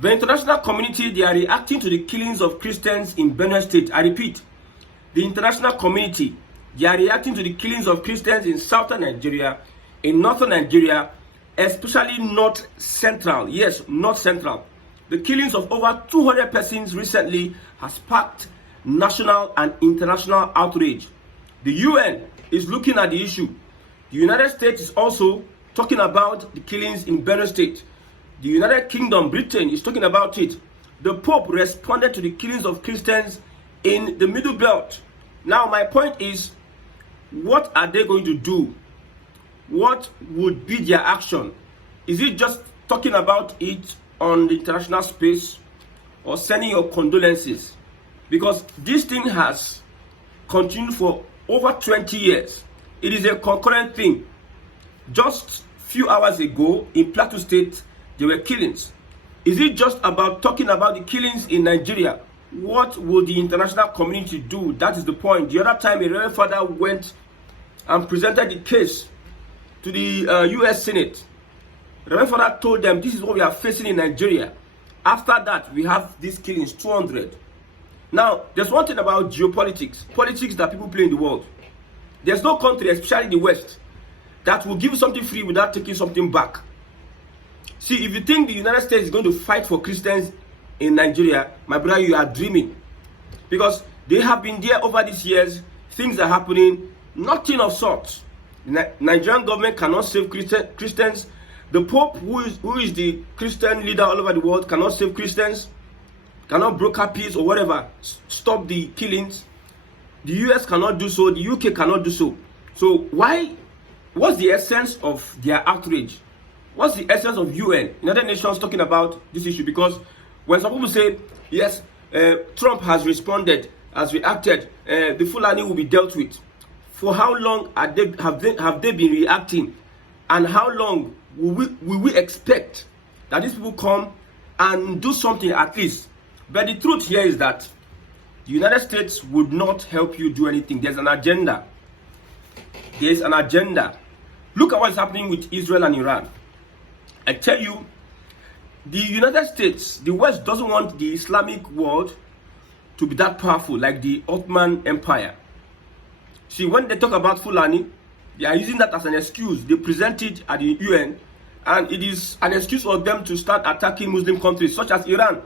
The international community, they are reacting to the killings of Christians in Benue State. I repeat, the international community, they are reacting to the killings of Christians in southern Nigeria, in northern Nigeria, especially north central. Yes, north central. The killings of over 200 persons recently has sparked national and international outrage. The UN is looking at the issue. The United States is also talking about the killings in Benue State. The United Kingdom, Britain, is talking about it. The Pope responded to the killings of Christians in the Middle Belt. Now, my point is, what are they going to do? What would be their action? Is it just talking about it on the international space or sending your condolences? Because this thing has continued for over 20 years. It is a concurrent thing. Just few hours ago in Plateau State, there were killings. Is it just about talking about the killings in Nigeria? What will the international community do? That is the point. The other time, a Reverend Father went and presented the case to the US Senate. Reverend Father told them, this is what we are facing in Nigeria. After that, we have these killings, 200. Now, there's one thing about geopolitics, politics that people play in the world. There's no country, especially the West, that will give you something free without taking something back. See, if you think the United States is going to fight for Christians in Nigeria, my brother, you are dreaming. Because they have been there over these years, things are happening, nothing of sort. The Nigerian government cannot save Christians. The Pope, who is the Christian leader all over the world, cannot save Christians, cannot broker peace or whatever, stop the killings. The US cannot do so, the UK cannot do so. So what's the essence of their outrage? What's the essence of UN, United Nations, talking about this issue? Because when some people say, yes, Trump has responded, has reacted, the Fulani will be dealt with. For how long have they been reacting? And how long will we expect that these people come and do something at least? But the truth here is that the United States would not help you do anything. There's an agenda. There's an agenda. Look at what's happening with Israel and Iran. I tell you, the United States, the West doesn't want the Islamic world to be that powerful like the Ottoman Empire. See, when they talk about Fulani, they are using that as an excuse. They present it at the UN, and it is an excuse for them to start attacking Muslim countries such as Iran.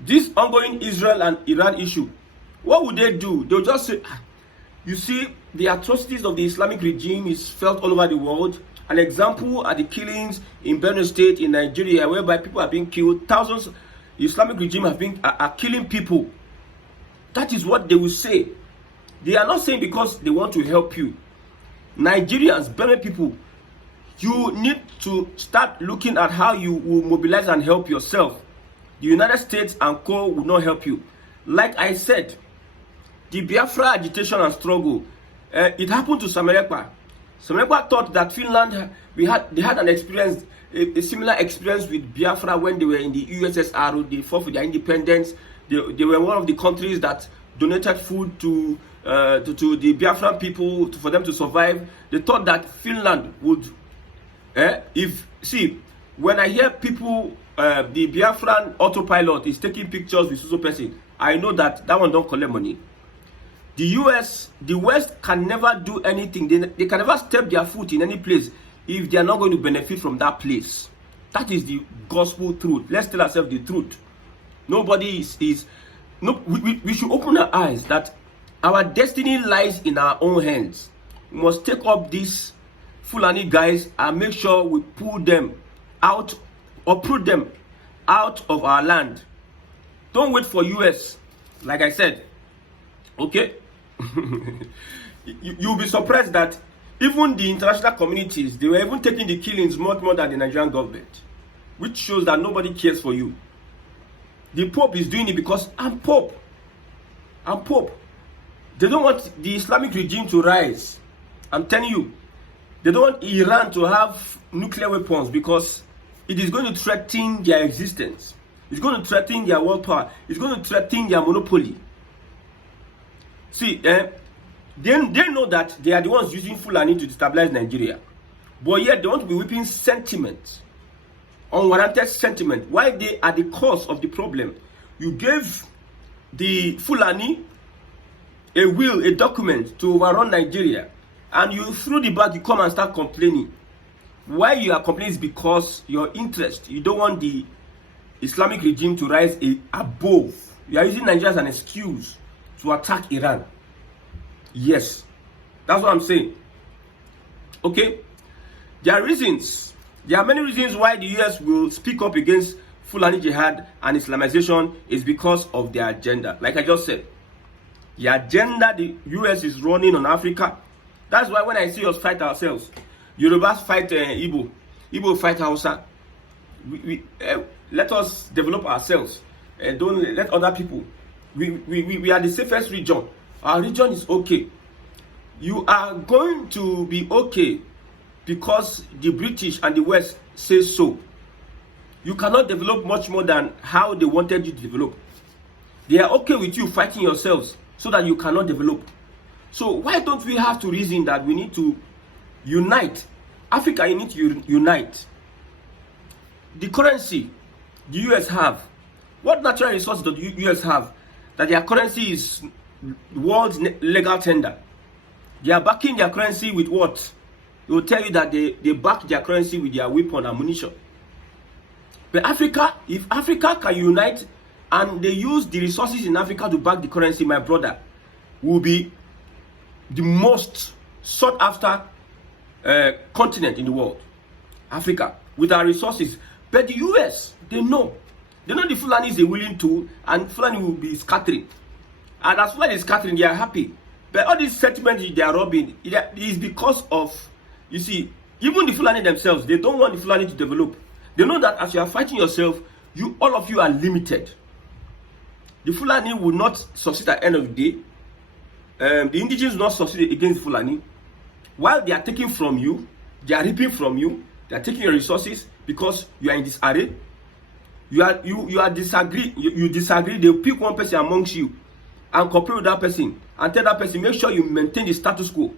This ongoing Israel and Iran issue, what would they do? They'll just say, you see, the atrocities of the Islamic regime is felt all over the world. An example are the killings in Benue State in Nigeria, whereby people are being killed. Thousands, the Islamic regime are killing people. That is what they will say. They are not saying because they want to help you. Nigerians, Benue people, you need to start looking at how you will mobilize and help yourself. The United States and co will not help you. Like I said, the Biafra agitation and struggle, it happened to Samerekpa. Samerekpa thought that Finland, they had an experience, a similar experience with Biafra when they were in the USSR. They fought for their independence. They were one of the countries that donated food to the Biafran people for them to survive. They thought that Finland would, when I hear people, the Biafran autopilot is taking pictures with Suso person, I know that one don't collect money. The West can never do anything. They can never step their foot in any place if they are not going to benefit from that place. That is the gospel truth. Let's tell ourselves the truth. Nobody we should open our eyes that our destiny lies in our own hands. We must take up these Fulani guys and make sure we pull them out, uproot them out of our land. Don't wait for US, like I said. Okay? You'll be surprised that even the international communities, they were even taking the killings much more than the Nigerian government, which shows that nobody cares for you. The Pope is doing it because I'm Pope. I'm Pope. They don't want the Islamic regime to rise. I'm telling you, they don't want Iran to have nuclear weapons because it is going to threaten their existence. It's going to threaten their world power. It's going to threaten their monopoly. See, they know that they are the ones using Fulani to destabilize Nigeria. But yet they want to be whipping sentiment. unwarranted sentiment, why they are the cause of the problem. You gave the Fulani a will, a document to overrun Nigeria, and you through the bag, you come and start complaining. Why you are complaining is because your interest, you don't want the Islamic regime to rise above. You are using Nigeria as an excuse to attack Iran. Yes, that's what I'm saying. Okay, there are reasons. There are many reasons why the US will speak up against Fulani Jihad and Islamization is because of their agenda. Like I just said, the agenda the US is running on Africa. That's why when I see us fight ourselves, Yorubas fight Igbo, Igbo fight Hausa. Let us develop ourselves. Don't let other people. We are the safest region. Our region is okay. You are going to be okay because the British and the West say so. You cannot develop much more than how they wanted you to develop. They are okay with you fighting yourselves so that you cannot develop. So why don't we have to reason that we need to unite? Africa, you need to unite. The currency the US have, what natural resources does the US have that their currency is world's legal tender? They are backing their currency with what? They will tell you that they back their currency with their weapon and ammunition. But Africa, if Africa can unite and they use the resources in Africa to back the currency, my brother, will be the most sought after continent in the world. Africa, with our resources. But the US, they know the Fulani is a willing tool, and Fulani will be scattering. And as Fulani is scattering, they are happy. But all these settlements they are robbing, it is because of, you see, even the Fulani themselves, they don't want the Fulani to develop. They know that as you are fighting yourself, all of you are limited. The Fulani will not succeed at the end of the day. The indigenous will not succeed against Fulani. While they are taking from you, they are reaping from you, they are taking your resources because you are in disarray. You disagree, they'll pick one person amongst you and cooperate with that person and tell that person, make sure you maintain the status quo.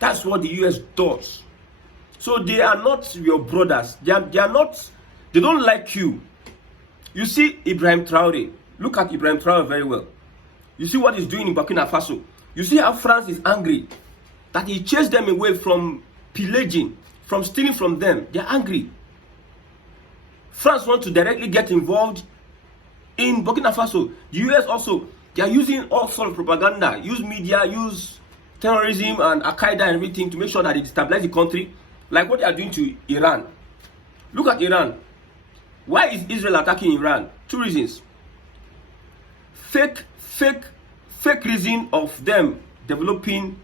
That's what the US does. So they are not your brothers. They don't like you. You see Ibrahim Traore. Look at Ibrahim Traore very well. You see what he's doing in Burkina Faso. You see how France is angry that he chased them away from pillaging, from stealing from them. They're angry. France wants to directly get involved in Burkina Faso. The US also, they are using all sorts of propaganda, use media, use terrorism and Al-Qaeda and everything to make sure that they destabilize the country, like what they are doing to Iran. Look at Iran. Why is Israel attacking Iran? Two reasons. Fake reason of them developing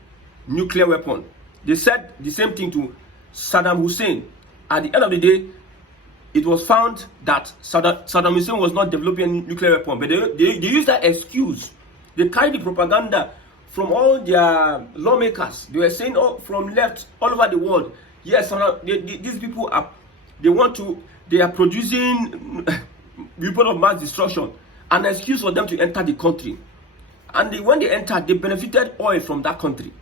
nuclear weapon. They said the same thing to Saddam Hussein. At the end of the day, it was found that Saddam Hussein was not developing a nuclear weapon, but they used that excuse. They carried the propaganda from all their lawmakers. They were saying from left all over the world, yes, these people are, they are producing weapons of mass destruction, an excuse for them to enter the country. And when they entered, they benefited oil from that country.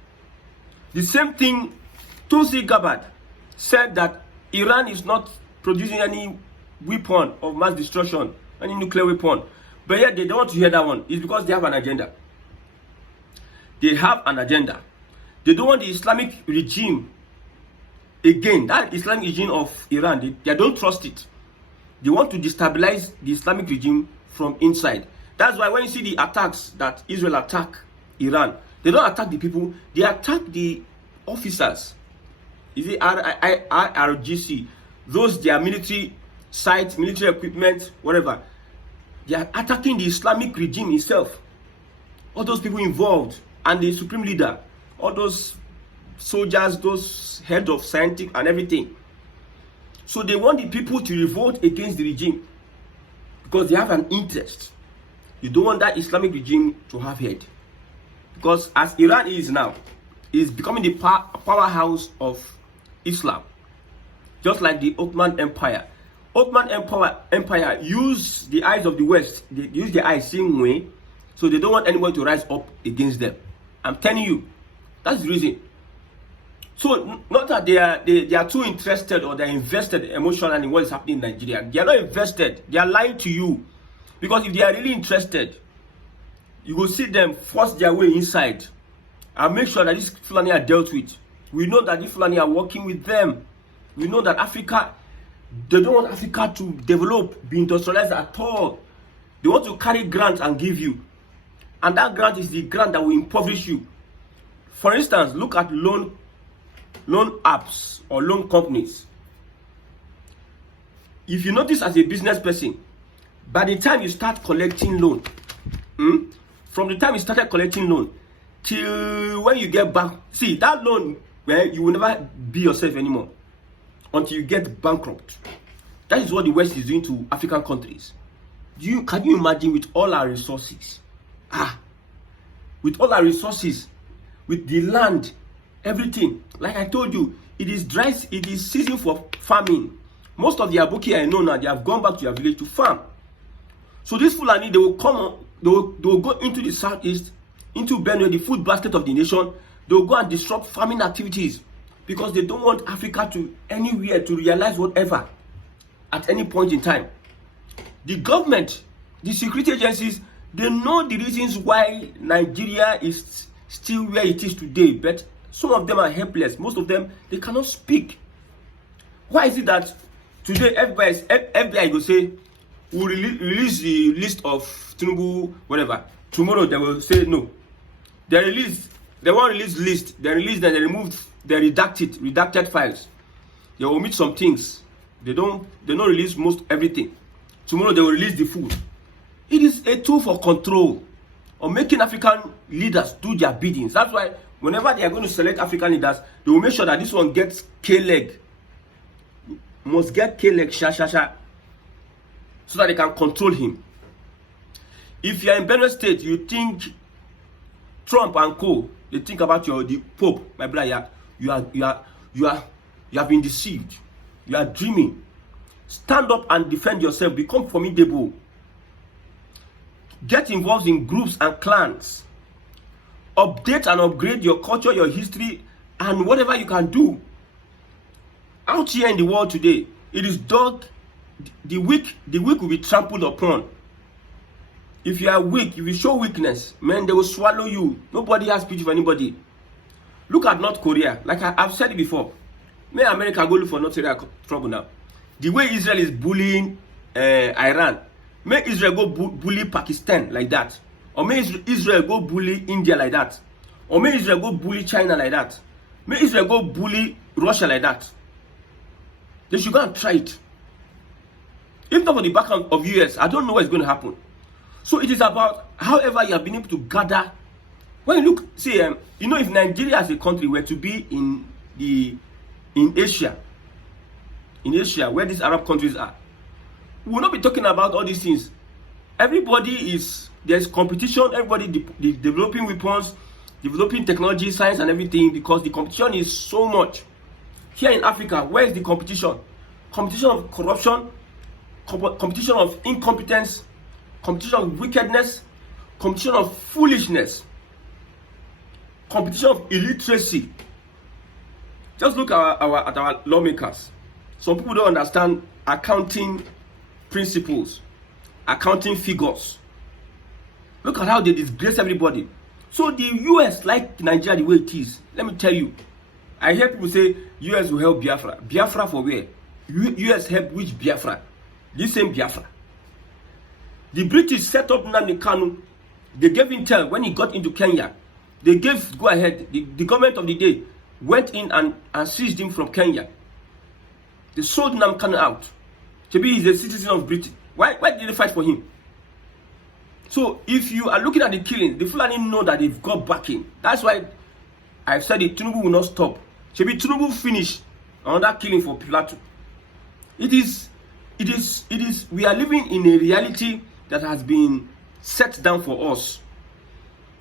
The same thing, Tulsi Gabbard said that Iran is not producing any weapon of mass destruction, any nuclear weapon. But yet they don't want to hear that one. It's because they have an agenda. They have an agenda. They don't want the Islamic regime, again, that Islamic regime of Iran, they don't trust it. They want to destabilize the Islamic regime from inside. That's why when you see the attacks that Israel attack Iran, they don't attack the people, they attack the officers. Is it IRGC? Those, their military sites, military equipment, whatever. They are attacking the Islamic regime itself. All those people involved, and the supreme leader, all those soldiers, those heads of scientific and everything. So they want the people to revolt against the regime because they have an interest. You don't want that Islamic regime to have head. Because as Iran is now, is becoming the powerhouse of Islam. Just like the Ottoman Empire. Ottoman Empire used the eyes of the West. They use their eyes same way. So they don't want anyone to rise up against them. I'm telling you. That's the reason. So not that they are too interested or they're invested emotionally in what is happening in Nigeria. They are not invested. They are lying to you. Because if they are really interested, you will see them force their way inside and make sure that these Fulani are dealt with. We know that these Fulani are working with them. We know that Africa, they don't want Africa to develop, be industrialized at all. They want to carry grants and give you. And that grant is the grant that will impoverish you. For instance, look at loan apps or loan companies. If you notice as a business person, by the time you start collecting loan, from the time you started collecting loan till when you get back, see that loan where you will never be yourself anymore until you get bankrupt. That is what the West is doing to African countries. Can you imagine with all our resources? With all our resources, with the land, everything. Like I told you, it is season for farming. Most of the Aboki I know now, they have gone back to their village to farm. So this Fulani, they will come, they will go into the southeast, into Benue, the food basket of the nation. They will go and disrupt farming activities because they don't want Africa to anywhere to realize whatever at any point in time. The government, the security agencies, they know the reasons why Nigeria is still where it is today, but some of them are helpless. Most of them, they cannot speak. Why is it that today FBI will say, we'll release the list of Tinubu, whatever. Tomorrow they will say no. They won't release list. They release that they removed, they redacted files. They will omit some things. They don't release most everything. Tomorrow they will release the food. It is a tool for control or making African leaders do their biddings. That's why whenever they are going to select African leaders, they will make sure that this one gets K-leg. Must get K-leg, so that they can control him. If you are in Benue State, you think Trump and co, they think about the Pope, my brother. You have been deceived. You are dreaming. Stand up and defend yourself. Become formidable. Get involved in groups and clans. Update and upgrade your culture, your history, and whatever you can do. Out here in the world today, it is dog. The weak will be trampled upon. If you are weak, if you show weakness, man, they will swallow you. Nobody has pity for anybody. Look at North Korea. Like I've said it before. May America go look for North Korea trouble now. The way Israel is bullying Iran, may Israel go bully Pakistan like that. Or may Israel go bully India like that. Or may Israel go bully China like that. May Israel go bully Russia like that. They should go and try it. If not for the background of US, I don't know what's going to happen. So it is about however you have been able to gather. When you look, see, if Nigeria as a country were to be in Asia, where these Arab countries are, we will not be talking about all these things. There's competition, everybody developing weapons, developing technology, science and everything, because the competition is so much. Here in Africa, where is the competition? Competition of corruption, competition of incompetence, competition of wickedness, competition of foolishness, competition of illiteracy. Just look at our lawmakers. Some people don't understand accounting principles, accounting figures. Look at how they disgrace everybody. So the US like Nigeria the way it is. Let me tell you, I hear people say US will help Biafra. Biafra for where? US help which Biafra? This same Biafra. The British set up Nnamdi Kanu. They gave intel when he got into Kenya. They gave go ahead. The government of the day went in and seized him from Kenya. They sold Nnamdi Kanu out. Maybe he's a citizen of Britain. Why did they fight for him? So if you are looking at the killing, the Fulani know that they've got backing. That's why I've said it. Tinubu will not stop. Maybe Tinubu finish another killing for Plateau. It is. We are living in a reality that has been set down for us.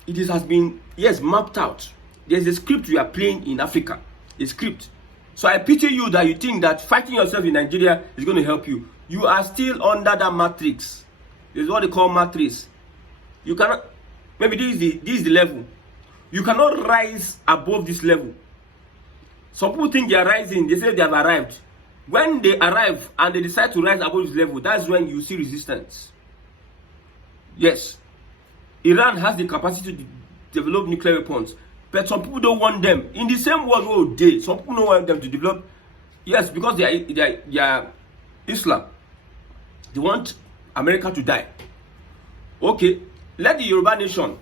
Has been, yes, mapped out. There's a script we are playing in Africa. A script. So I pity you that you think that fighting yourself in Nigeria is going to help you. You are still under that matrix. This is what they call matrix. You cannot, maybe this is the level. You cannot rise above this level. Some people think they are rising. They say they have arrived. When they arrive and they decide to rise above this level, that's when you see resistance. Yes, Iran has the capacity to develop nuclear weapons, but some people don't want them. In the same world all day, some people don't want them to develop. Yes, because they are Islam. They want America to die. Okay, let the Yoruba nation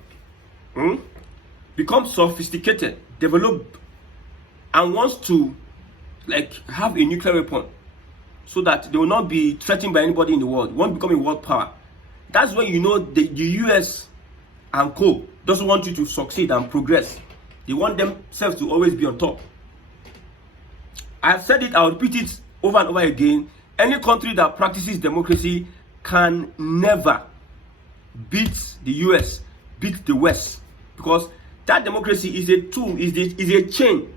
become sophisticated, develop, and wants to like have a nuclear weapon so that they will not be threatened by anybody in the world, won't become a world power. That's when you know the US and co doesn't want you to succeed and progress. They want themselves to always be on top. I've said it, I'll repeat it over and over again. Any country that practices democracy can never beat the US, beat the West, because that democracy is a tool, is a chain.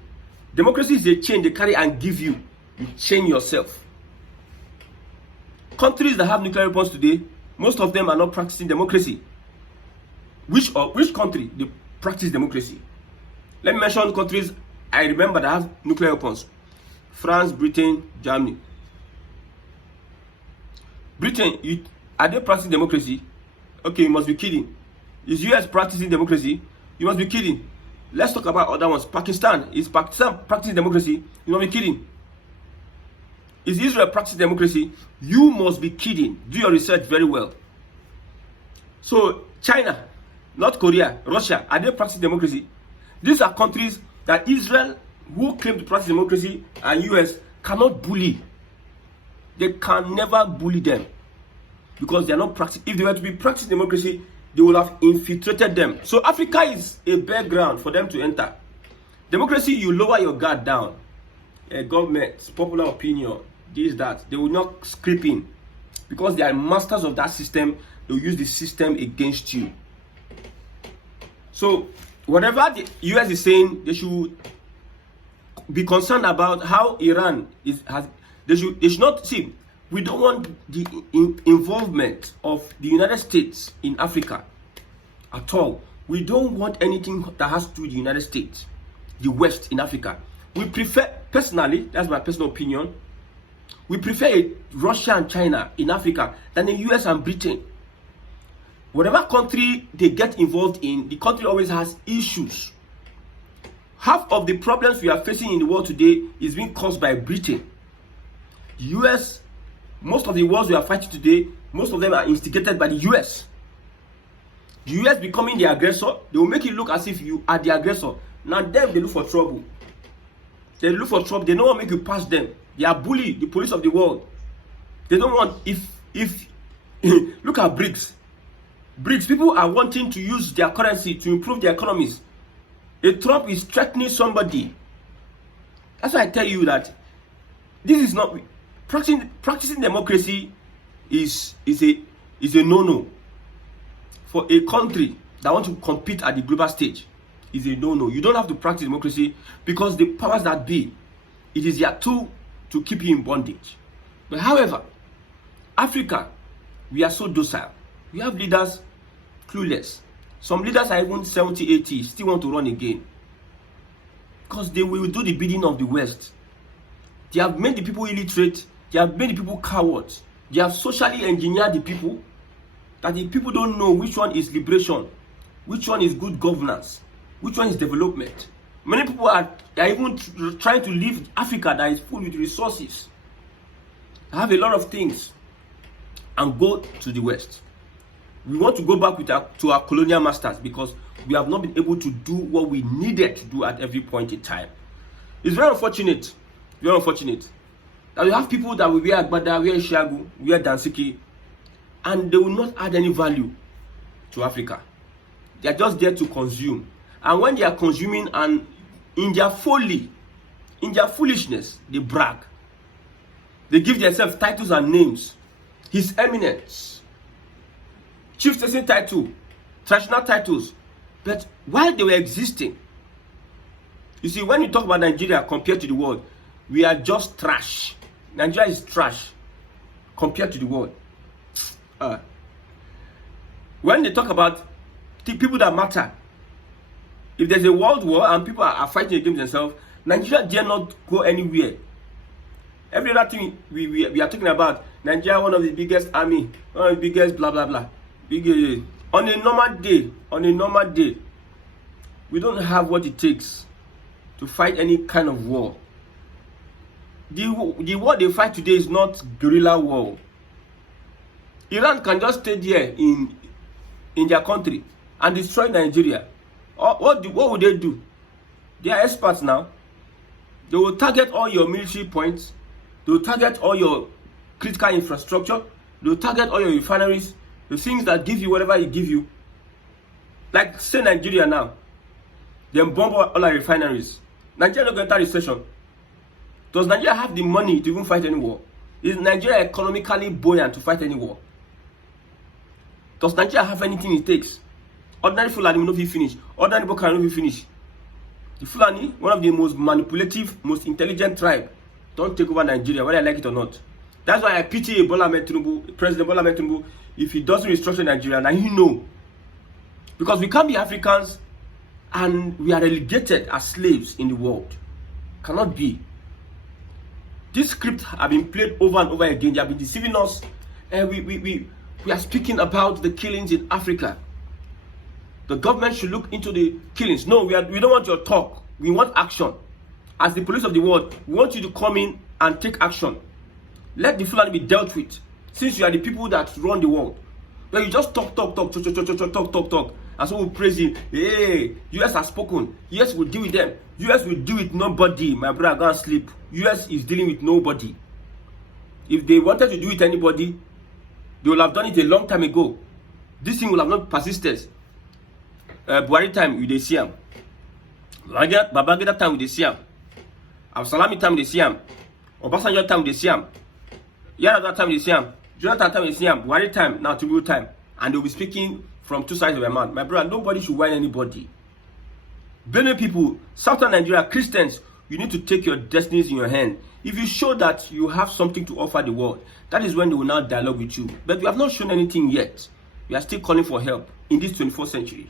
Democracy is a chain they carry and give you. You chain yourself. Countries that have nuclear weapons today, most of them are not practicing democracy. Which country they practice democracy? Let me mention countries I remember that have nuclear weapons. France, Britain, Germany. Britain, are they practicing democracy? Okay, you must be kidding. Is US practicing democracy? You must be kidding. Let's talk about other ones. Pakistan, is Pakistan practicing democracy? You must be kidding. Is Israel practicing democracy? You must be kidding. Do your research very well. So, China, North Korea, Russia, are they practicing democracy? These are countries that Israel, who claim to practice democracy, and US cannot bully. They can never bully them because they are not practicing. If they were to be practicing democracy, they will have infiltrated them. So Africa is a bare ground for them to enter. Democracy, you lower your guard down. Government, popular opinion, this, that. They will not creep in because they are masters of that system. They will use the system against you. So whatever the US is saying, they should be concerned about how Iran has. They should not see. We don't want the involvement of the United States in Africa at all. We don't want anything that has to do with the United States, the West in Africa. We prefer, personally, that's my personal opinion, we prefer Russia and China in Africa than the US and Britain. Whatever country they get involved in, the country always has issues. Half of the problems we are facing in the world today is being caused by Britain. The US, most of the wars we are fighting today, most of them are instigated by the US. The US becoming the aggressor, they will make it look as if you are the aggressor. Now them, they look for trouble. They look for trouble. They don't want to make you pass them. They are bully, the police of the world. They don't want, if look at BRICS. BRICS, people are wanting to use their currency to improve their economies. A Trump is threatening somebody. That's why I tell you that this is not practicing democracy is a no-no. For a country that wants to compete at the global stage, is a no-no. You don't have to practice democracy because the powers that be, it is their tool to keep you in bondage. But however, Africa, we are so docile. We have leaders clueless. Some leaders are even 70, 80, still want to run again. Because they will do the bidding of the West. They have made the people illiterate. They have made the people cowards. They have socially engineered the people that the people don't know which one is liberation, which one is good governance, which one is development. Many people are even trying to leave Africa that is full with resources, have a lot of things, and go to the West. We want to go back to our colonial masters because we have not been able to do what we needed to do at every point in time. It's very unfortunate that we have people that will wear agbada, wear shagu, wear dansiki, and they will not add any value to Africa. They are just there to consume. And when they are consuming and in their folly, in their foolishness, they brag. They give themselves titles and names. His Eminence, Chief Citizen title, traditional titles. But while they were existing, you see, when you talk about Nigeria compared to the world, we are just trash. Nigeria is trash compared to the world. When they talk about the people that matter, if there's a world war and people are fighting against themselves, Nigeria dare not go anywhere. Every other thing we are talking about, Nigeria, one of the biggest army, one of the biggest blah blah blah. On a normal day, we don't have what it takes to fight any kind of war. The war they fight today is not guerrilla war. Iran can just stay there in their country and destroy Nigeria. What would they do? They are experts now. They will target all your military points. They will target all your critical infrastructure. They will target all your refineries, the things that give you whatever it give you. Like say Nigeria now, then bomb all our refineries. Nigeria not going to enter recession. Does Nigeria have the money to even fight any war? Is Nigeria economically buoyant to fight any war? Does Nigeria have anything it takes? Ordinary Fulani will not be finished. Ordinary people cannot be finished. The Fulani, one of the most manipulative, most intelligent tribe, don't take over Nigeria, whether I like it or not. That's why I pity President Bola Ahmed Tinubu, if he doesn't restructure Nigeria, now he know. Because we can't be Africans and we are relegated as slaves in the world. Cannot be. This script have been played over and over again. They have been deceiving us. We are speaking about the killings in Africa. The government should look into the killings. No, we don't want your talk. We want action. As the police of the world, we want you to come in and take action. Let the Fulani be dealt with. Since you are the people that run the world. But you just talk. And so we praise you. Hey, US has spoken. US will deal with them. US will deal with nobody. My brother, go and sleep. US is dealing with nobody. If they wanted to deal with anybody, they would have done it a long time ago. This thing will have not persisted. Buhari time, we dey see am. Babangida time, we dey see am. Salami time, we dey see am. Obasanjo time, we dey see am. Yar'Adua time, we dey see am. Jonathan time, we dey see am. Buhari time, now Tinubu time. And they will be speaking from two sides of their mouth. My brother, nobody should whine anybody. Benue people, Southern Nigeria, Christians, you need to take your destinies in your hand. If you show that you have something to offer the world, that is when they will now dialogue with you. But we have not shown anything yet. We are still calling for help in this 21st century.